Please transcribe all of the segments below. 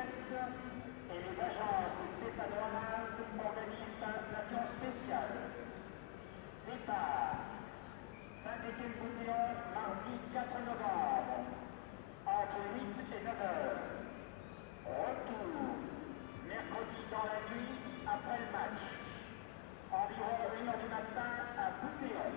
et les agences stéphanoises organisent l'invitation spéciale. Départ Saint-Étienne-Boutéon, mardi 4 novembre, entre 8 et 9 heures. Retour mercredi dans la nuit après le match, environ 1 heure du matin à Boutéon.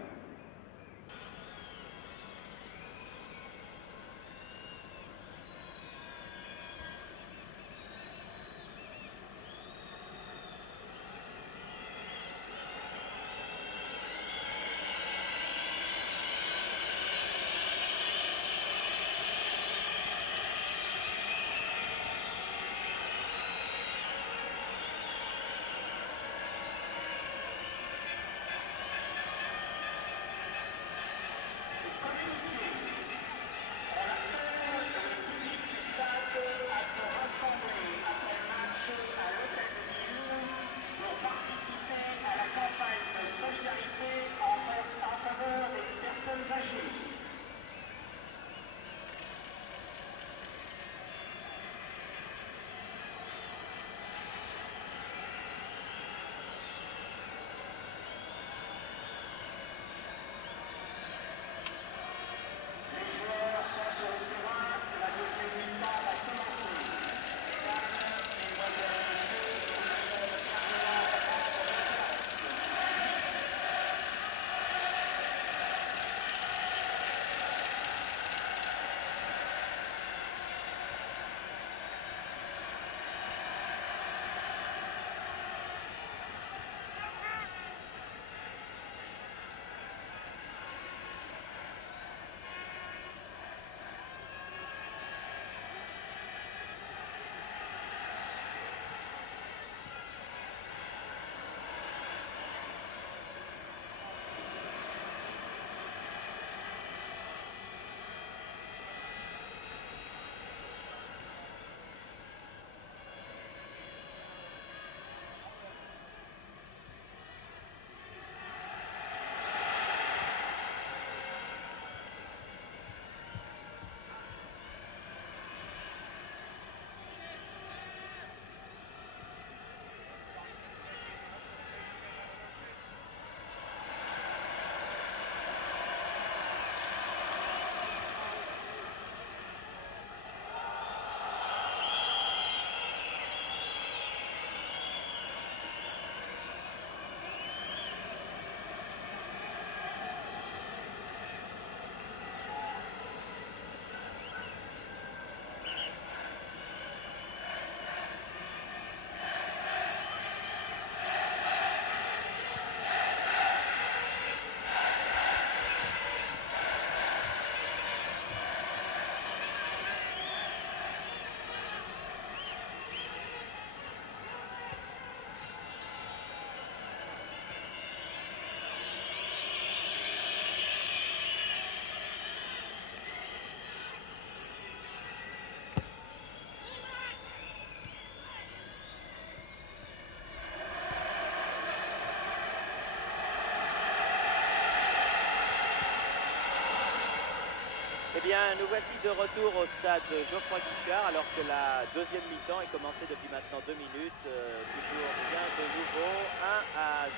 Eh bien, nous voici de retour au stade Geoffroy Guichard, alors que la deuxième mi-temps est commencée depuis maintenant 2 minutes. Toujours rien de nouveau,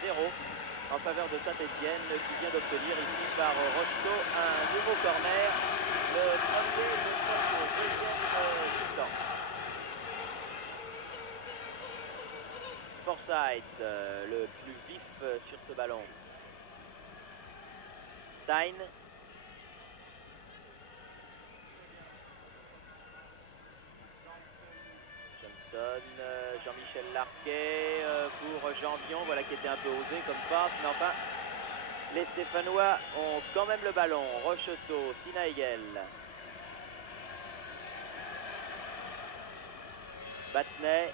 1-0 en faveur de Saint-Étienne, qui vient d'obtenir ici par Rocheteau un nouveau corner, le premier de cette deuxième mi-temps. Forsyth, le plus vif sur ce ballon. Stein. Jean-Michel Larquet pour Jean-Vion, voilà qui était un peu osé comme passe, mais enfin les Stéphanois ont quand même le ballon. Rocheteau, Sinaïgel, Battenay,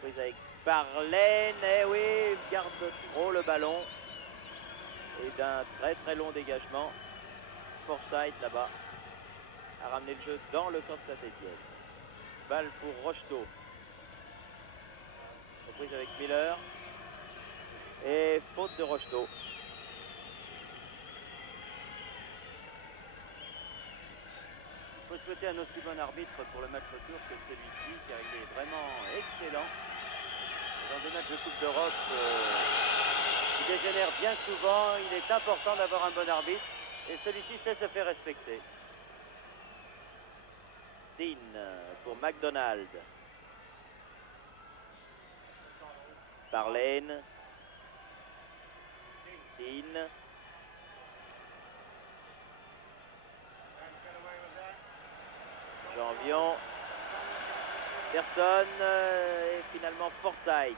prise avec Barlaine, et oui, garde trop le ballon et d'un très très long dégagement. Forsyth là-bas a ramené le jeu dans le camp de Saint-Étienne. Balle pour Rocheteau. Reprise avec Miller. Et faute de faut souhaiter un aussi bon arbitre pour le match retour que celui-ci, car il est vraiment excellent. Dans des matchs de Coupe d'Europe, qui dégénèrent bien souvent, il est important d'avoir un bon arbitre, et celui-ci sait se faire respecter. Dean pour McDonald. Barlane. Dean. Janvion. Personne. Et finalement Forsyth.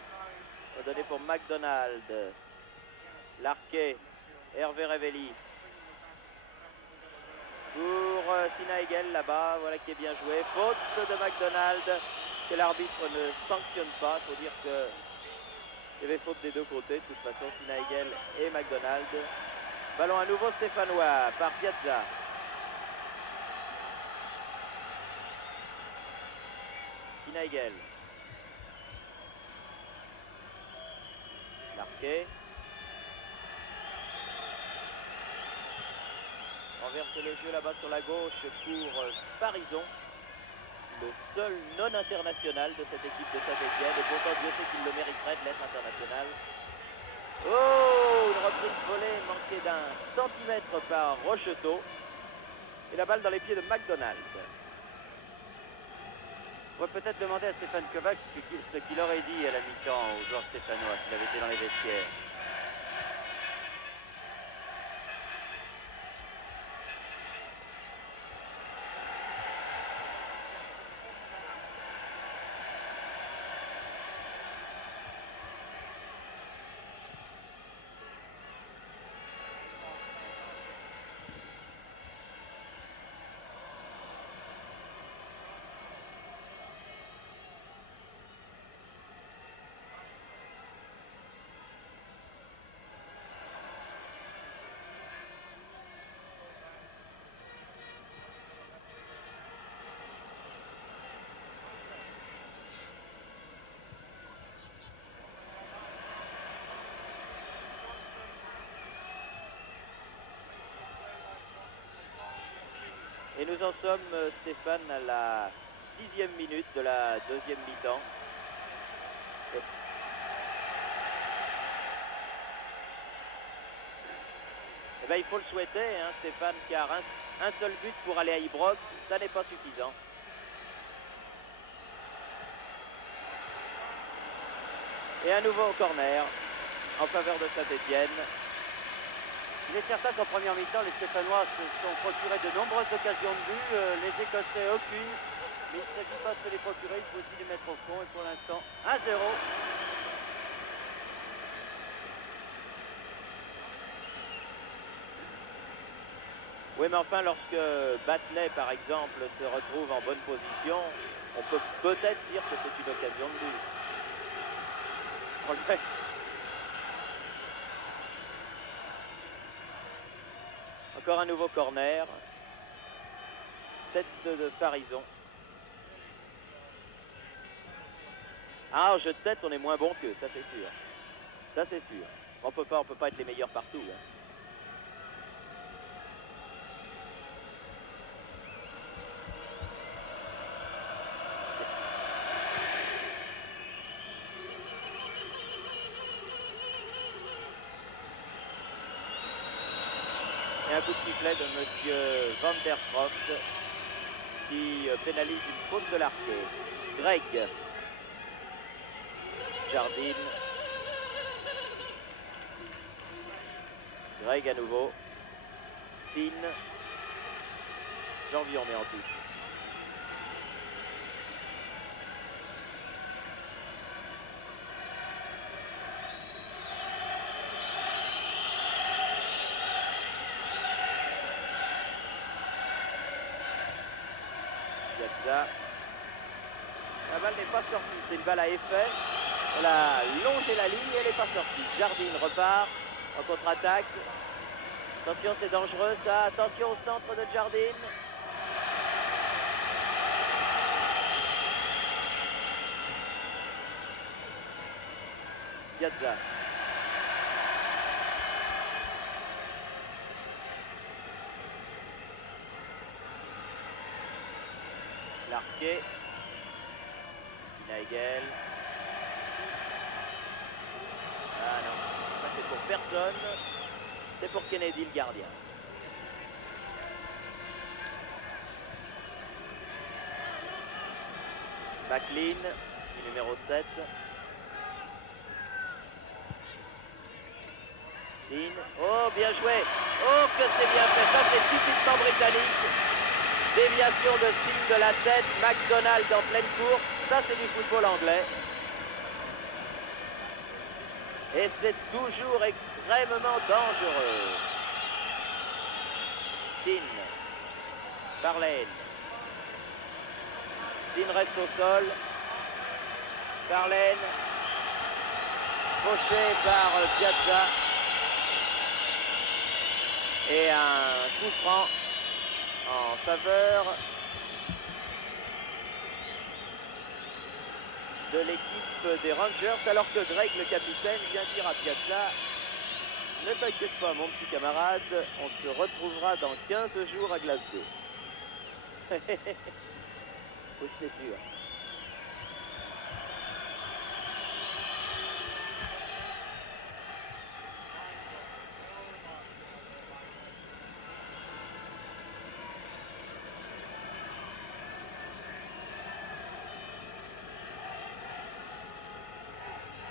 Donné pour McDonald. Larquet. Hervé Révelli. Pour Sina Hegel là-bas, voilà qui est bien joué. Faute de McDonald que l'arbitre ne sanctionne pas. Il faut dire qu'il y avait faute des deux côtés. De toute façon, Sina Hegel et McDonald. Ballon à nouveau stéphanois par Piazza. Sina Hegel. Larquet. Renverse le jeu là-bas sur la gauche pour Farison, le seul non international de cette équipe de Saint-Étienne, et pourtant Dieu sait qu'il le mériterait de l'être international. Oh, une reprise volée manquée d'un centimètre par Rocheteau, et la balle dans les pieds de McDonald. On va peut-être demander à Stéphane Kovac ce qu'il aurait dit à la mi-temps aux joueurs stéphanois s'il avait été dans les vestiaires. Et nous en sommes, Stéphane, à la 6e minute de la deuxième mi-temps. Eh bien, il faut le souhaiter, hein, Stéphane, car un seul but pour aller à Ibrox, ça n'est pas suffisant. Et à nouveau au corner, en faveur de Saint-Étienne. Il est certain qu'en première mi-temps, les Stéphanois se sont procurés de nombreuses occasions de but, les Écossais aucune. Mais il ne s'agit pas de se les procurer, il faut aussi les mettre au fond. Et pour l'instant, 1-0. Oui, mais enfin, lorsque Batley, par exemple, se retrouve en bonne position, on peut peut-être dire que c'est une occasion de but. Encore un nouveau corner. Tête de Farison. Ah, en jeu de tête, on est moins bon qu'eux, ça c'est sûr. Ça c'est sûr. On peut pas être les meilleurs partout. Hein. Et un coup de sifflet de M. Van der Croft qui pénalise une faute de Larquet. Greg. Jardine. Greg à nouveau. Dean. Janvion met en touche. Piazza. La balle n'est pas sortie, c'est une balle à effet. Elle a longé la ligne et elle n'est pas sortie. Jardine repart en contre-attaque. Attention, c'est dangereux ça. Attention au centre de Jardine. Piazza. pied. Nigel. Ah non, ça c'est pour personne. C'est pour Kennedy, le gardien. McLean, le numéro 7. Dean. Oh, bien joué. Oh, que c'est bien fait. Ça, c'est typiquement britannique. Déviation de Dean de la tête. McDonald en pleine course. Ça, c'est du football anglais. Et c'est toujours extrêmement dangereux. Dean. Farlane. Dean reste au sol. Farlane. Fauché par Piazza. Et un coup franc en faveur de l'équipe des Rangers, alors que Greg, le capitaine, vient dire à Piazza: ne t'inquiète pas, mon petit camarade, on se retrouvera dans 15 jours à Glasgow. Oui, c'est sûr.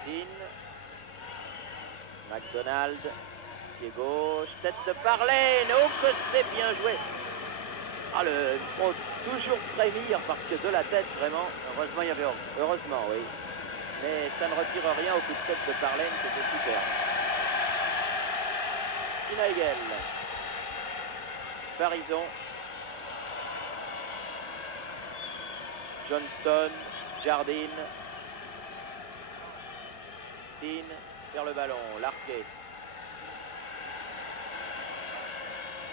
Dean. McDonald, pied gauche, tête de Farlane. Oh, que c'est bien joué. Ah, il faut toujours frémir parce que de la tête, vraiment. Heureusement, il y avait hors. Heureusement, oui. Mais ça ne retire rien au coup de tête de Farlane, c'était super. Nigel. Farison. Johnston. Jardine. Dean vers le ballon. Larquet.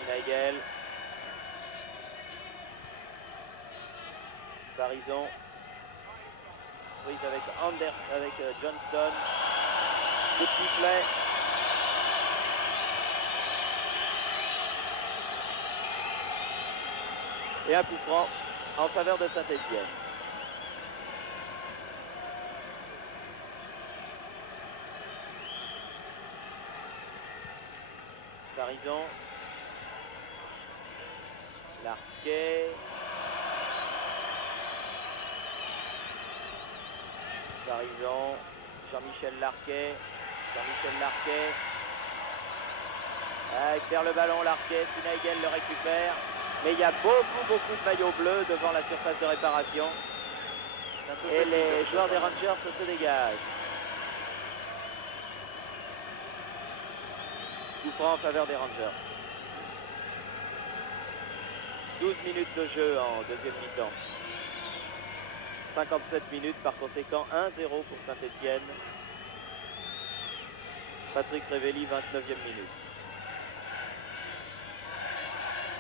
Nigel. Farison. Prise avec Anders, avec Johnston. Coup de sifflet. Et un coup franc en faveur de Saint-Étienne. Farison. Larquet. Farison. Jean-Michel Larquet. Jean-Michel Larquet. Ah, il perd le ballon, Larquet. Nigel le récupère. Mais il y a beaucoup de maillots bleus devant la surface de réparation. Et les joueurs des Rangers se dégagent. Coup franc en faveur des Rangers. 12 minutes de jeu en deuxième mi-temps. 57 minutes, par conséquent 1-0 pour Saint-Étienne. Patrick Révelli, 29e minute.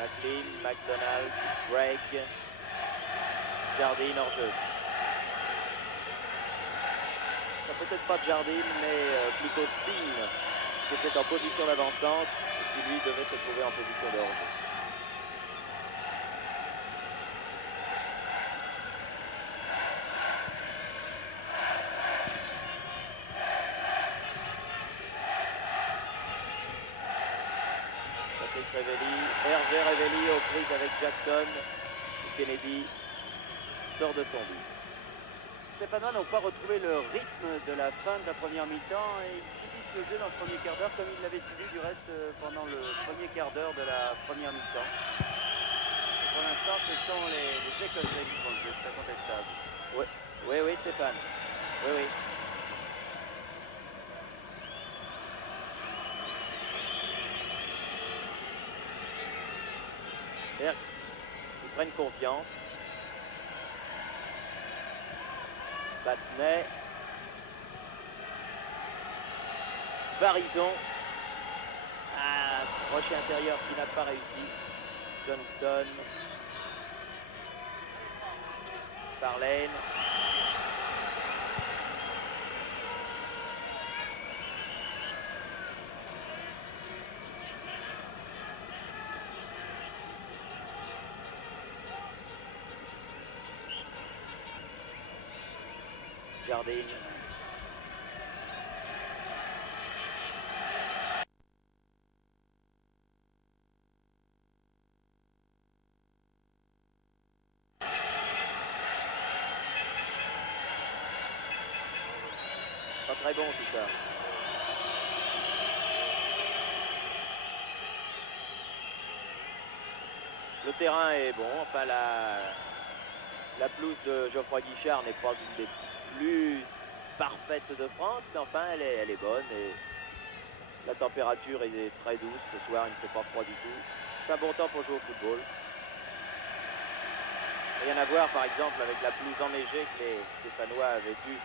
McLean, McDonald, Greg, Jardine hors jeu. Peut-être pas Jardine, mais plutôt Dean, qui était en position d'avancante et qui lui devait se trouver en position de hors jeu. Patrick Révelli, Hervé Révelli aux prises avec Jackson. Kennedy sort de son but. Les Stéphanois n'ont pas retrouvé le rythme de la fin de la première mi-temps et ils subissent le jeu dans le premier quart d'heure comme ils l'avaient subi du reste pendant le premier quart d'heure de la première mi-temps. Pour l'instant, ce sont les Écossais qui font le jeu, c'est incontestable. Oui, Stéphane. Oui. Ils prennent confiance. Battenay. Farison. Ah, crochet intérieur qui n'a pas réussi. Johnston. Farlane. Jardine. Pas très bon tout ça. Le terrain est bon, enfin la pelouse de Geoffroy Guichard n'est pas une des plus parfaites de France, mais enfin elle est bonne et la température est très douce ce soir, il ne fait pas froid du tout. C'est un bon temps pour jouer au football. Rien à voir par exemple avec la pelouse enneigée que les Stéphanois avaient eu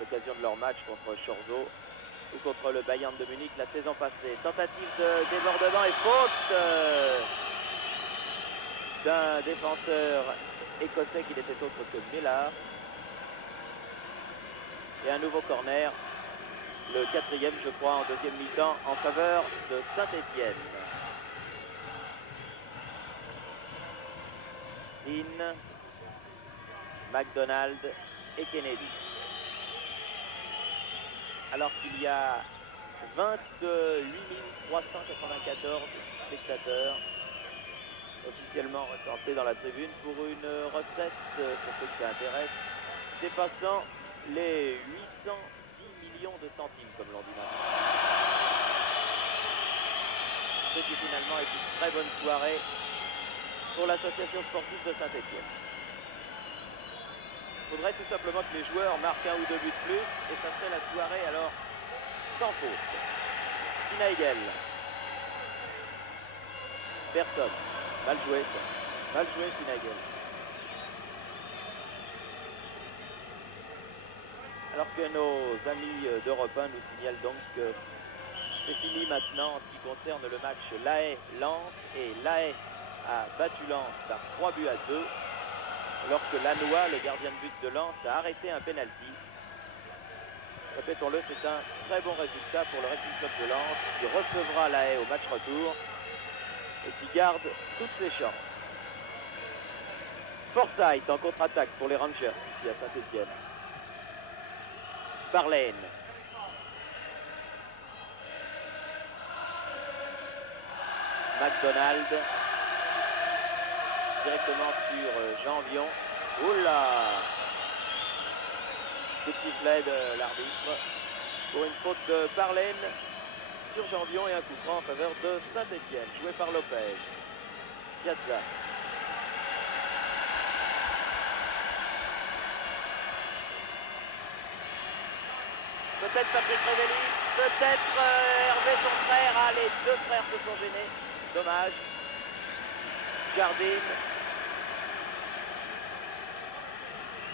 l'occasion de leur match contre Chorzo ou contre le Bayern de Munich la saison passée. Tentative de débordement et faute d'un défenseur écossais qui n'était autre que Miller. Et un nouveau corner, le 4e je crois en deuxième mi-temps en faveur de Saint-Étienne. Dean, McDonald et Kennedy. Alors qu'il y a 28 394 spectateurs officiellement recensés dans la tribune pour une recette, pour ceux que ça intéresse, dépassant les 810 millions de centimes, comme l'on dit maintenant. Ce qui finalement est une très bonne soirée pour l'association sportive de Saint-Étienne. Il faudrait tout simplement que les joueurs marquent un ou deux buts de plus et ça serait la soirée alors sans faute. Finaigel. Personne. Mal joué ça. Mal joué Finaigel. Alors que nos amis d'Europe 1 nous signalent donc que c'est fini maintenant en ce qui concerne le match La Haye-Lens et La Haye a battu Lens par 3 buts à 2 alors que Lannoy, le gardien de but de Lens, a arrêté un penalty. Répétons-le, c'est un très bon résultat pour le Racing Club de Lens qui recevra La Haye au match retour et qui garde toutes ses chances. Forsyth en contre-attaque pour les Rangers ici à Saint-Étienne. Barlane. McDonald. Directement sur Janvion. Oula! Coup de sifflet de l'arbitre pour une faute de Barlane sur Janvion et un coup franc en faveur de Saint-Étienne, joué par Lopez. Piazza. Peut-être Patrick Révelli, peut-être Hervé son frère. Ah, les deux frères se sont gênés. Dommage. Jardine.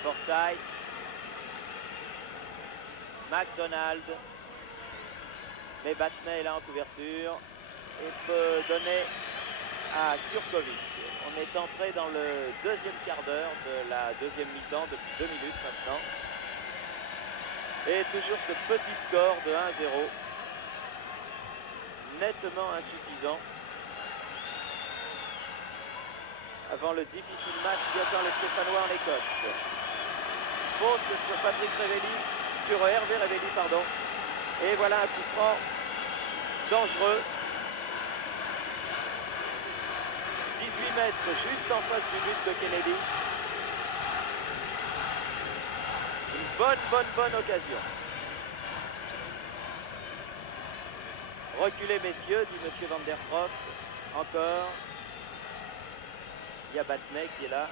Forsyth. McDonald. Mais Battenet est là en couverture et peut donner à Kurkovic. On est entré dans le deuxième quart d'heure de la deuxième mi-temps depuis 2 minutes maintenant. Et toujours ce petit score de 1-0. Nettement insuffisant. Avant le difficile match qui attend les Stéphanois en Écosse. Faute sur Patrick Révelli, sur Hervé Révelli, pardon. Et voilà un coup franc dangereux. 18 mètres juste en face du but de Kennedy. Une bonne occasion. Reculez messieurs, dit monsieur Van der Prost. Encore. Il y a Battenet qui est là.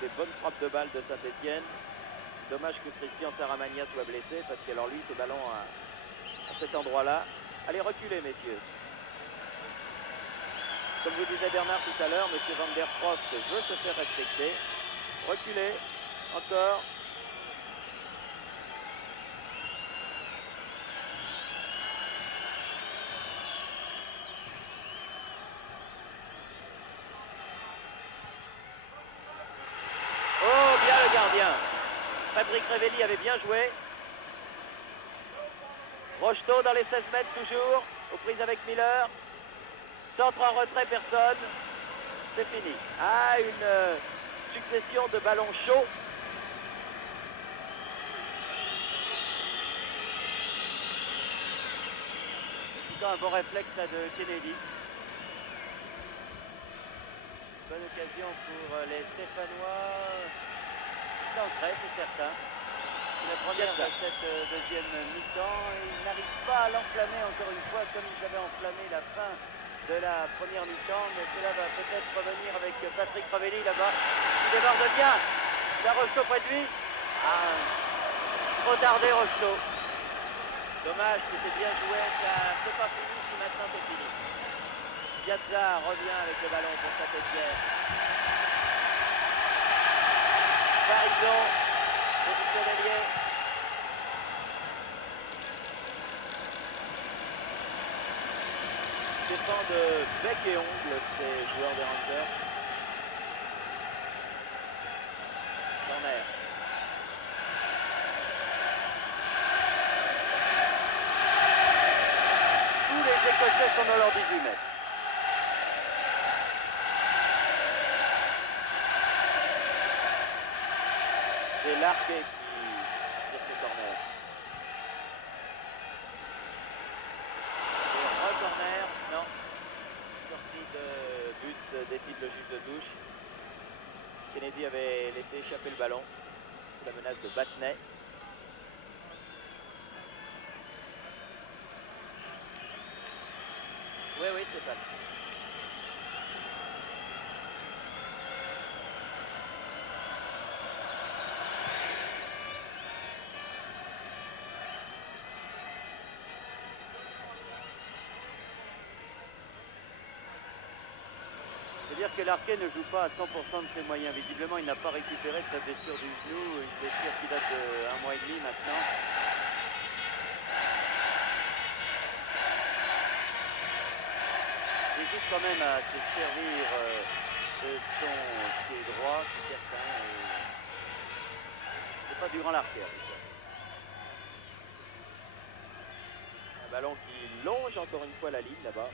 Des bonnes frappes de balle de Saint-Étienne. Dommage que Christian Saramagna soit blessé parce qu'alors lui, ce ballon à cet endroit-là. Allez, reculez messieurs. Comme vous disait Bernard tout à l'heure, monsieur Van der Prost veut se faire respecter. Reculez. Encore. Patrick Révelli avait bien joué. Rocheteau dans les 16 mètres toujours, aux prises avec Miller. Centre en retrait, personne. C'est fini. Ah, une succession de ballons chauds l'instant, un bon réflexe là, de Kennedy. Bonne occasion pour les Stéphanois. D'entrée, c'est certain. C'est la première de cette deuxième mi-temps. Ils n'arrivent pas à l'enflammer encore une fois comme ils avaient enflammé la fin de la première mi-temps. Mais cela va peut-être revenir avec Patrick Ravelli là-bas. Il déborde bien. La Rocheteau près de lui. Ah, trop tardé Rocheteau. Dommage, c'était bien joué, ça c'est pas fini, si maintenant c'est fini. Piazza revient avec le ballon pour Saint-Étienne. Parisot, position d'ailier. Défend de bec et ongle ces joueurs des Rangers. Corner. Tous les Écossais sont dans leur 18 mètres. C'est Larquet qui tire ce corner. Et re-corner, non. Sortie de but décide le juge de touche. Kennedy avait laissé échapper le ballon sous la menace de Battenet. Oui, c'est ça. C'est-à-dire que Larquet ne joue pas à 100% de ses moyens. Visiblement, il n'a pas récupéré de sa blessure du genou, une blessure qui date d'1 mois et demi maintenant. Il hésite quand même à se servir de son pied droit, c'est certain. C'est pas durant Larquet. Un ballon qui longe encore une fois la ligne là-bas.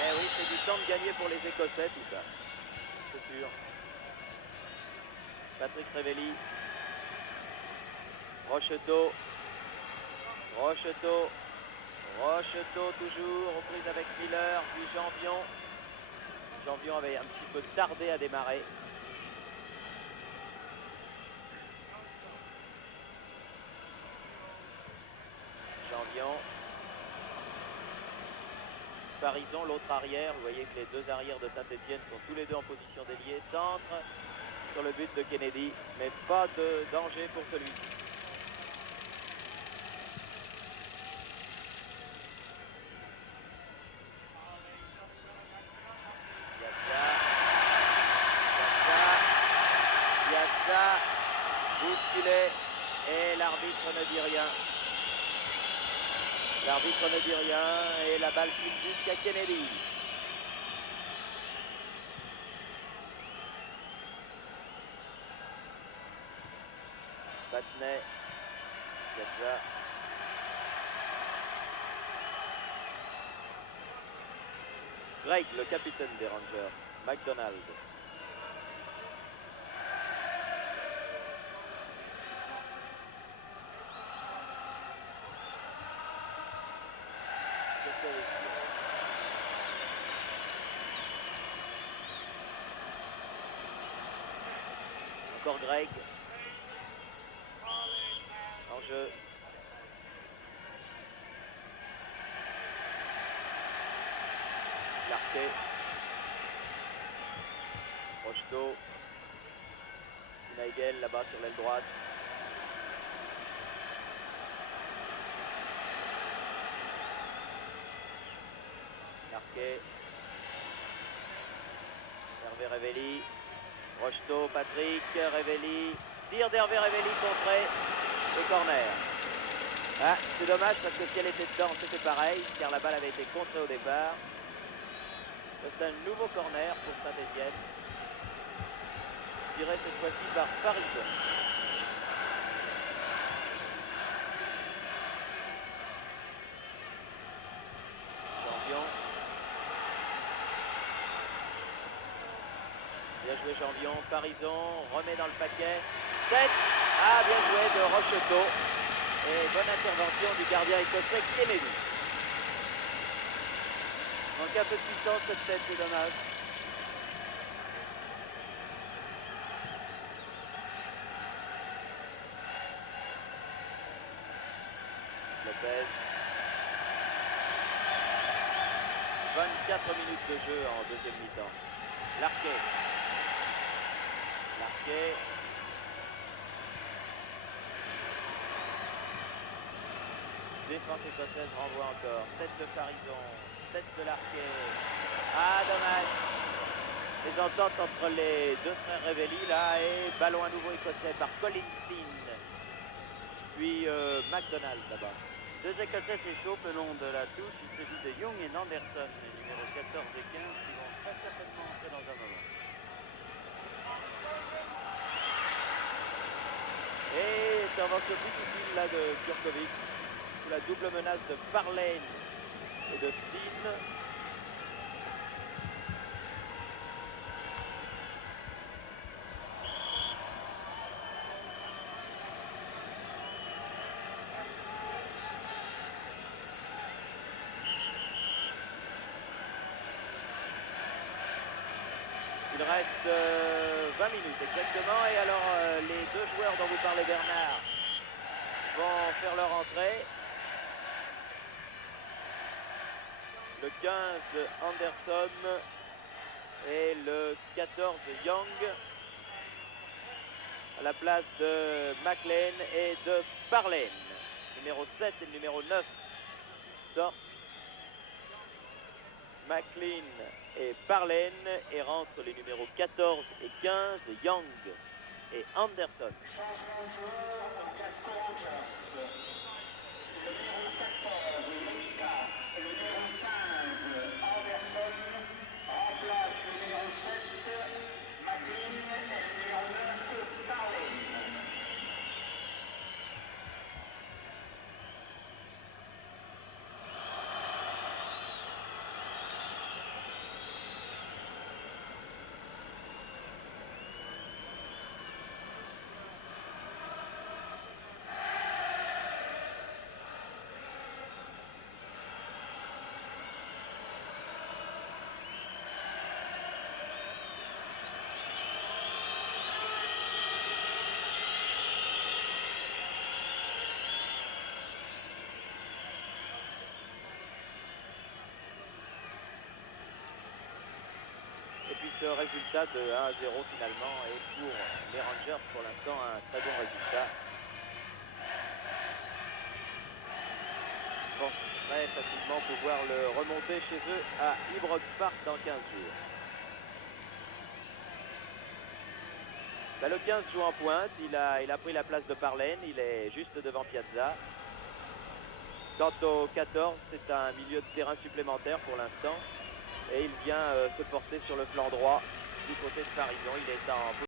Eh oui, c'est du temps de gagner pour les Écossais, tout ça. C'est sûr. Patrick Ravelli. Rocheteau. Rocheteau. Rocheteau toujours aux prises avec Miller, puis Janvion. Janvion avait un petit peu tardé à démarrer. Janvion. Parison, l'autre arrière. Vous voyez que les deux arrières de Saint-Étienne sont tous les deux en position d'ailier. Centre sur le but de Kennedy, mais pas de danger pour celui-ci. Piazza, bousculé, et l'arbitre ne dit rien. L'arbitre ne dit rien et la balle file jusqu'à Kennedy. Battenet, Piazza. Greg, le capitaine des Rangers, McDonald. Encore Greg. En jeu. Larquet. Rocheteau. Naegel là-bas sur l'aile droite. Larquet. Hervé Ravelli. Rocheteau, Patrick, Ravelli. Tir d'Hervé Ravelli contré. Et corner. Ah, c'est dommage parce que si elle était dedans, c'était pareil, car la balle avait été contrée au départ. C'est un nouveau corner pour Saint-Étienne. Tiré cette fois-ci par Parisot. Champion. Bien joué Janvion, Parison remet dans le paquet. 7. Ah, bien joué de Rocheteau. Et bonne intervention du gardien écossais Kennedy. Manque un peu de puissance cette tête, c'est dommage. Lopez. 24 minutes de jeu en deuxième mi-temps. Larquet. Larquet. Défense écossaise renvoie encore. 7 de Farison. 7 de Larquet. Ah, dommage. Les ententes entre les deux frères Revelli là, et ballon à nouveau écossais par Collinstein. Puis McDonald là-bas. Deux Écossais s'échauffent le long de la touche. Il s'agit de Young et d'Anderson, les numéros 14 et 15, qui vont très certainement entrer dans un moment. Et intervention difficile là de Djurkovic. Sous la double menace de Parlane et de Steen. Il reste 20 minutes exactement. Et alors les deux joueurs dont vous parlez, Bernard, vont faire leur entrée. Le 15 Anderson et le 14 Young à la place de McLean et de Parlane. Numéro 7 et le numéro 9 sortent. McLean et Parlane, et rentrent les numéros 14 et 15, Young et Anderson. Changement de joueur, Gaston Rogers. Le numéro 14, Monica, et le numéro 15, Anderson, remplace le numéro 7, McLean, et le numéro 9, Parlane. Et puis ce résultat de 1-0 finalement est pour les Rangers pour l'instant un très bon résultat. Ils vont très facilement pouvoir le remonter chez eux à Ibrox Park dans 15 jours. Bah, le 15 joue en pointe, il a pris la place de Parlane, il est juste devant Piazza. Quant au 14, c'est un milieu de terrain supplémentaire pour l'instant. Et il vient se porter sur le flanc droit du côté de Farison. Il est en